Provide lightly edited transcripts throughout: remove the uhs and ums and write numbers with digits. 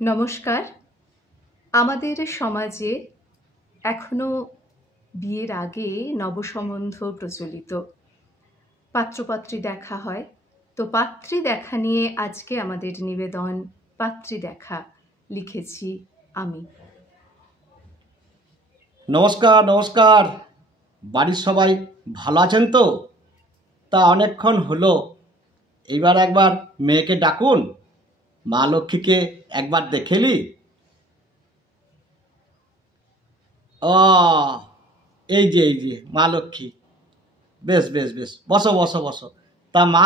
নমস্কার। আমাদের সমাজে এখনো বিয়ের আগে নবসম্বন্ধ প্রচলিত। পাত্রপাত্রী দেখা হয়। তো পাত্রী দেখা নিয়ে আজকে আমাদের নিবেদন পাত্রী দেখা, লিখেছি আমি। নমস্কার নমস্কার। বাড়ির সবাই ভালো আছেন তো? তা অনেকক্ষণ হলো, এইবার একবার মেয়েকে ডাকুন, মা লক্ষ্মীকে একবার দেখেলি। ও এই যে মা লক্ষ্মী। বেশ বেশ বেশ, বসো বসো বসো। তা মা,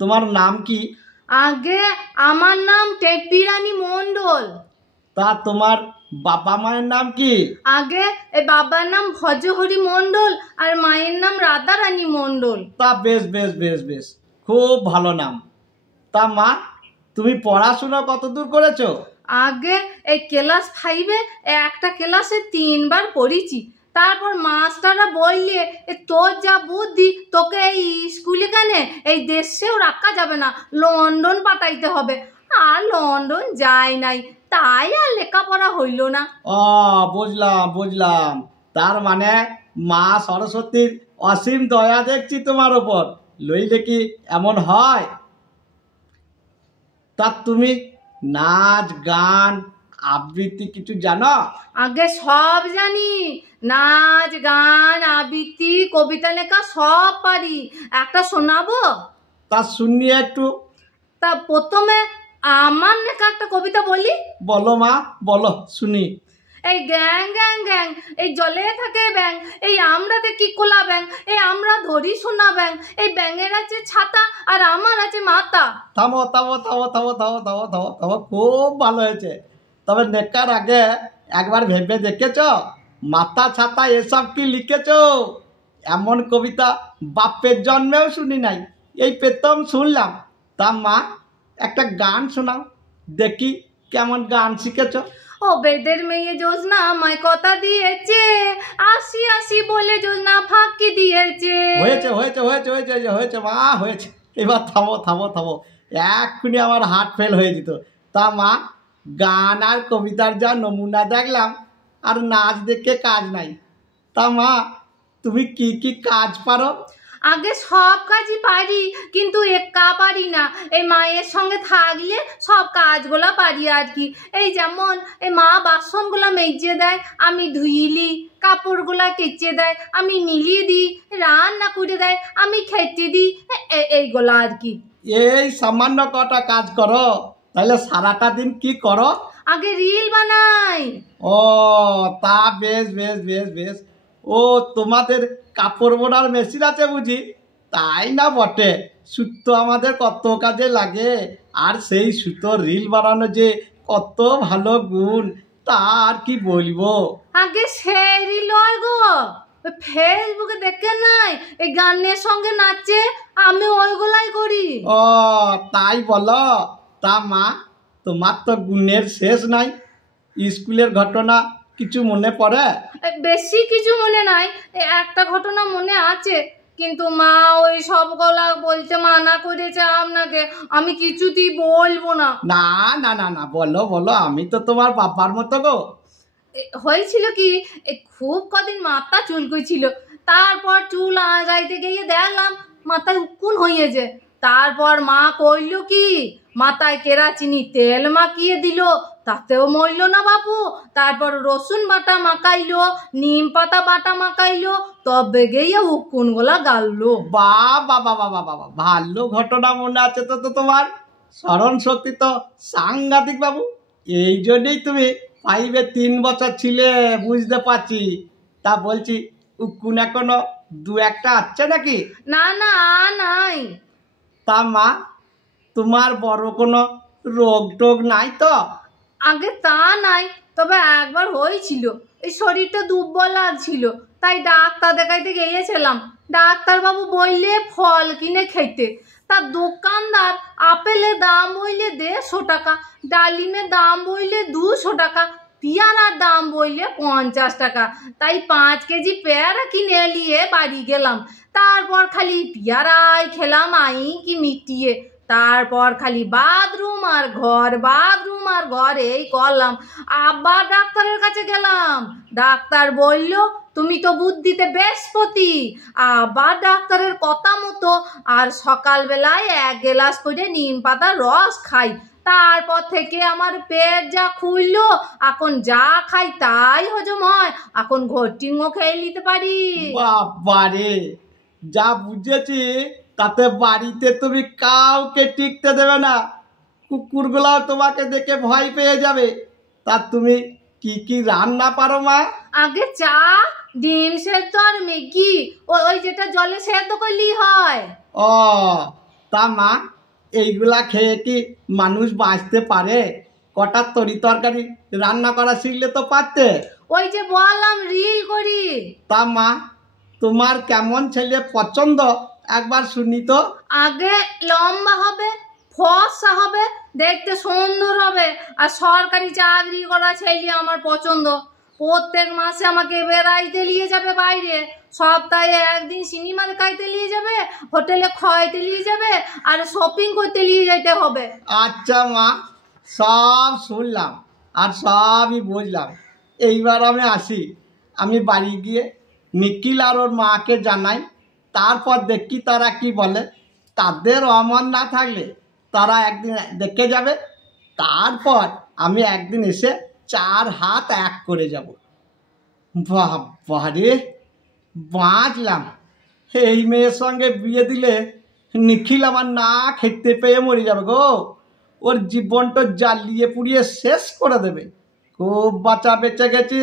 তোমার নাম কি? আগে আমার নাম টেপিরানী মণ্ডল। তা তোমার বাবা মায়ের নাম কি? আগে বাবার নাম ভজহরি মণ্ডল আর মায়ের নাম রাধারানী মণ্ডল। তা বেশ বেশ বেশ বেশ, খুব ভালো নাম। তা মা, তুমি পড়াশোনা কতদূর করেছো? আগে ক্লাস 5-এ একটা ক্লাসে 3বার পড়েছি। তারপর মাস্টাররা বললে তোর যা বুদ্ধি, তোকে এই স্কুলে কেনে এই দেশেও রাখা যাবে না, লন্ডন পাঠাইতে হবে। আর লন্ডন যাই নাই, তাই আর লেখাপড়া হইল না। ও বুঝলাম বুঝলাম। তার মানে মা সরস্বতীর অসীম দয়া দেখছি তোমার ওপর, লইলে কি এমন হয়? তা তুমি নাচ গান আবৃত্তি কিছু জানো? আগে সব জানি, নাচ গান আবৃত্তি কবিতা লেখা সব পারি। একটা শোনাবো? তা শুনিয়ে একটু। তা প্রথমে আমার লেখা একটা কবিতা বলি। বলো মা, বলো শুনি। এই গ্যাং গ্যাং গ্যাং, এই জলে থাকে ব্যাং, এই আমরা দেখি কোলা ব্যাং, এই আমরা ধরি সোনা ব্যাং, এই ব্যাঙের আছে ছাতা আর আমার আছে মাথা। থামো থামো থামো থামো থামো থামো থামো থামো, খুব ভালো হয়েছে। তবে নেকার আগে একবার ভেবে দেখেছ মাথা ছাতা এসব কি লিখেছ? এমন কবিতা বাপের জন্মেও শুনি নাই, এই প্রথম শুনলাম। তা মা, একটা গান শোনাও দেখি, কেমন গান শিখেছ? ও বেদের মেয়ে যোজনা আমায় কথা দিয়েছে, আসি আসি বলে যোজনা ফাঁকি দিয়েছে। হয়েছে হয়েছে হয়েছে হয়েছে হয়েছে মা, হয়েছে। এবার থামো থামো থামো, এক্ষুনি আমার হার্ট ফেল হয়ে যেত। তা মা, গান আর কবিতার যা নমুনা দেখলাম, আর নাচ দেখে কাজ নাই। তা মা, তুমি কি কি কাজ পারো? আগে সব কাজই পারি, কিন্তু একা পারি না। এই মায়ের সঙ্গে থাকলে সব কাজগুলো পারি আর কি। এই যেমন এই মা বাসনগুলো মেজে দেয়, আমি ধুইলি, কাপড়গুলা কেচে দেয়, আমি মিলিয়ে দিই, রান্না করে দেয়, আমি খেতে দিই, এইগুলো আর কি। এই সামান্য কটা কাজ করো, তাহলে সারাটা দিন কি করো? আগে রিল বানাই। ও তা বেশ বেশ বেশ বেশ। ও তোমাদের কাপড় বোনার মেশিন আছে বুঝি? তাই না বটে, সুতো আমাদের কত কাজে লাগে। আর সেই সুতোর রিল বানানো যে কত ভালো গুণ, তা আর কি বলবো। আগে সেই রিল হয় গো, ফেসবুকে দেখে নাই এই গানের সঙ্গে নাচে, আমি ওইগুলাই করি। ও তাই বলো? তা মা, তোমার তো গুণের শেষ নাই। স্কুলের ঘটনা কিছু মনে পড়ে? বেশি কিছু মনে নাই, একটা ঘটনা মনে আছে, কিন্তু মা ওই সব গলা বলতে মানা করেছে আপনাকে, আমি কিছুতেই বলবো না। না না না না, বলো বলো, আমি তো তোমার বাবার মতো গো। হয়েছিল কি, খুব কদিন মাথা চুলকুইছিল, তারপর চুল আগাইতে গিয়ে দেখলাম মাথায় উকুন হয়েছে। তারপর মা কইল কি, মাথায় কেরাচিনি তেল মাখিয়ে দিল, তাতেও মরল না বাপু। তারপর রসুন বাটা মাখাইলো, নিম পাতা বাটা মাখাইলো, তবে গিয়ে উকুন গোলা গাললো। বাবা বাবা বাবা, ভালো ঘটনা মনে আছে তো তোমার। স্মরণ শক্তি তো সাংঘাতিক বাবু। এই জন্যই তুমি 5-এ 3 বছর ছিলে, বুঝতে পারছি। তা বলছি, উকুন এখনো 2-1টা আছে নাকি? না না, নাই। তা মা, তোমার বড় কোনো রোগ টোগ নাই তো? আগে তা নাই, তবে একবার হয়েছিল, এই শরীরটা দুর্বল লাগছিল, তাই ডাক্তার দেখাইতে গিয়েছিলাম। ডাক্তারবাবু বললে ফল কিনে খেতে। তার দোকানদার আপেলের দাম বললে 150 টাকা, ডালিমের দাম বললে 200 টাকা, পেয়ারার দাম বললে 50 টাকা। তাই 5 কেজি পেয়ারা কিনে নিয়ে বাড়ি গেলাম। তারপর খালি পেয়ারাই খেলাম আই কি মিটিয়ে। তারপর খালি বাথরুম আর ঘর এই করলাম। আবার ডাক্তারের কাছে গেলাম, ডাক্তার বলল তুমি তো বুদ্ধিতে বৃহস্পতি। আবার ডাক্তারের কথা মতো আর সকালবেলায় 1 গ্লাস করে নিম পাতার রস খাই। তারপর থেকে আমার পেট যা খুললো, এখন যা খাই তাই হজম হয়, এখন ঘটিংও খেয়ে নিতে পারি। বাবারে, যা বুঝেছি তাতে বাড়িতে তুমি কাউকে টিকতে দেবে না, কুকুরগুলাও তোমাকে দেখে ভয় পেয়ে যাবে। তা তুমি কি কি রান্না পারো মা? আগে চা, ডিম সেদ্ধ আর ম্যাগি, ওই যেটা জলে সেদ্ধ করলেই হয়। ও, তা মা এইগুলা খেয়ে কি মানুষ বাঁচতে পারে? কটা তরকারি রান্না করা শিখলে তো পারতে। ওই যে বললাম রিল করি। তা মা, তোমার কেমন ছেলে পছন্দ একবার শুনি তো। আগে লম্বা হবে, ফর্সা হবে, দেখতে সুন্দর হবে, আর সরকারি চাকরি করা ছেলে আমার পছন্দ। প্রত্যেক মাসে আমাকে বেড়াইতে নিয়ে যাবে বাইরে, সপ্তাহে 1 দিন সিনেমা দেখাইতে নিয়ে যাবে, হোটেলে খাইতে নিয়ে যাবে, আর শপিং করতে নিয়ে যেতে হবে। আচ্ছা মা, সব শুনলাম আর সবই বুঝলাম। এইবার আমি আসি, আমি বাড়ি গিয়ে নিখিল আর ওর মাকে জানাই, তারপর দেখি তারা কি বলে। তাদের অমন না থাকলে তারা একদিন দেখে যাবে, তারপর আমি একদিন এসে 4 হাত 1 করে যাব। বাবারে, বাঁচলাম। এই মেয়ের সঙ্গে বিয়ে দিলে নিখিল আমার না খেতে পেয়ে মরে যাবে গো। ওর জীবনটা জ্বালিয়ে পুড়িয়ে শেষ করে দেবে। খুব বাঁচা বেঁচে গেছি।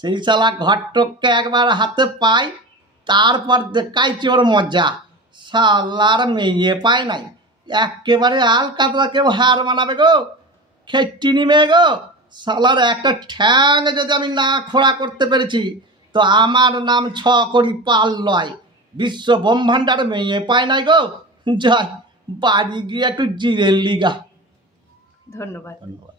সেই শালা ঘটককে একবার হাতে পাই, তারপর দেখাইছি ওর মজা। শালার মেয়ে পায় নাই, একেবারে আল কাতরা কেউ হার মানাবে গো। খেটিনি মেয়ে গো। শালার একটা ঠ্যাং যদি আমি না খোড়া করতে পেরেছি, তো আমার নাম 6 কোটি পাল লয়। বিশ্ব ব্রহ্মাণ্ডার মেয়ে পায় নাই গো। যাই বাড়ি গিয়ে একটু জিরের লিগা। ধন্যবাদ। ধন্যবাদ।